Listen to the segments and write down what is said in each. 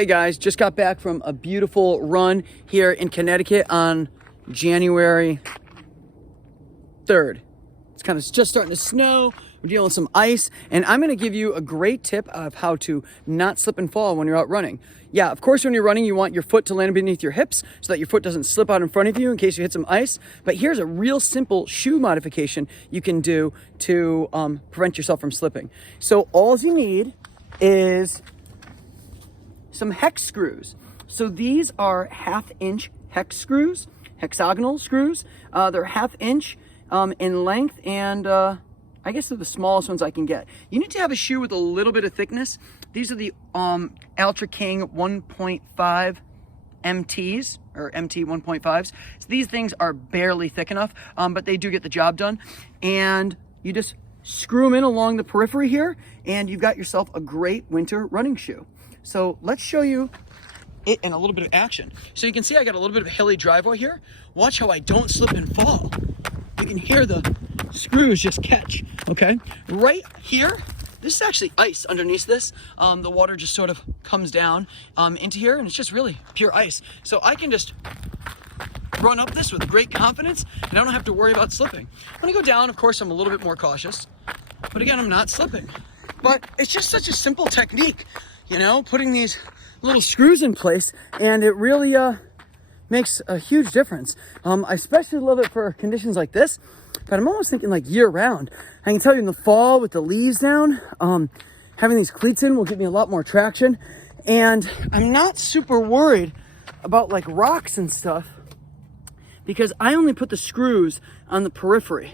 Hey guys, just got back from a beautiful run here in Connecticut on January 3rd. It's kind of just starting to snow. We're dealing with some ice, and I'm going to give you a great tip of how to not slip and fall when you're out running. Yeah, of course, when you're running, you want your foot to land beneath your hips so that your foot doesn't slip out in front of you in case you hit some ice. But here's a real simple shoe modification you can do to prevent yourself from slipping. So all you need is some hex screws. So these are 1/2 inch hex screws, hexagonal screws. They're 1/2 inch in length, and I guess they're the smallest ones I can get. You need to have a shoe with a little bit of thickness. These are the Altra King 1.5 MTs, or MT 1.5s. So these things are barely thick enough, but they do get the job done. And you just screw them in along the periphery here, and you've got yourself a great winter running shoe. So let's show you it in a little bit of action. So you can see I got a little bit of a hilly driveway here. Watch how I don't slip and fall. You can hear the screws just catch, okay? Right here, this is actually ice underneath this. The water just sort of comes down into here, and it's just really pure ice. So I can just run up this with great confidence, and I don't have to worry about slipping. When I go down, of course, I'm a little bit more cautious, but again, I'm not slipping. But it's just such a simple technique, you know, putting these little screws in place, and it really makes a huge difference. I especially love it for conditions like this, but I'm almost thinking like year round. I can tell you in the fall with the leaves down, having these cleats in will give me a lot more traction, and I'm not super worried about like rocks and stuff because I only put the screws on the periphery.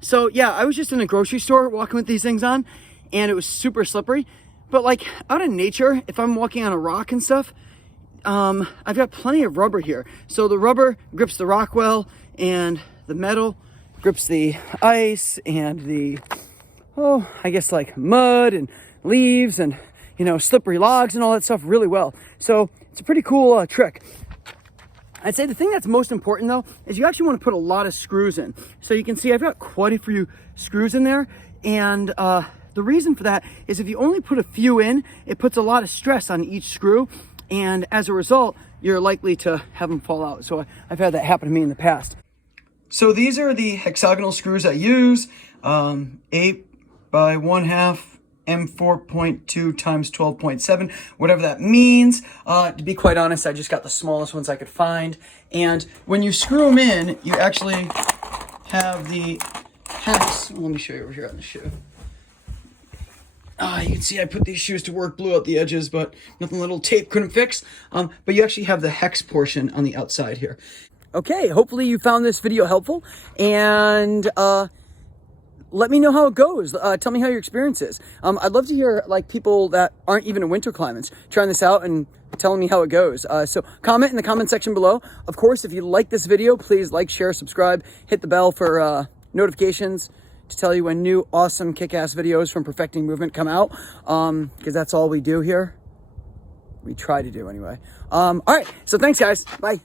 So yeah, I was just in a grocery store walking with these things on, and it was super slippery. But like out in nature, if I'm walking on a rock and stuff, I've got plenty of rubber here. So the rubber grips the rock well, and the metal grips the ice and the, I guess like mud and leaves and, you know, slippery logs and all that stuff really well. So it's a pretty cool trick. I'd say the thing that's most important though, is you actually want to put a lot of screws in. So you can see I've got quite a few screws in there, and the reason for that is if you only put a few in, it puts a lot of stress on each screw, and as a result, you're likely to have them fall out. So I've had that happen to me in the past. So these are the hexagonal screws I use, 8 by 1/2 M4.2 times 12.7, whatever that means. To be quite honest, I just got the smallest ones I could find. And when you screw them in, you actually have the hex. Let me show you over here on the shoe. You can see I put these shoes to work, blew out the edges, but nothing little tape couldn't fix. But you actually have the hex portion on the outside here. Okay, hopefully you found this video helpful, and let me know how it goes. Tell me how your experience is. I'd love to hear like people that aren't even in winter climates trying this out and telling me how it goes. So comment in the comment section below. Of course, if you like this video, please like, share, subscribe, hit the bell for notifications to tell you when new awesome kick-ass videos from Perfecting Movement come out, because that's all we do here. We try to do anyway. All right, so thanks guys, bye.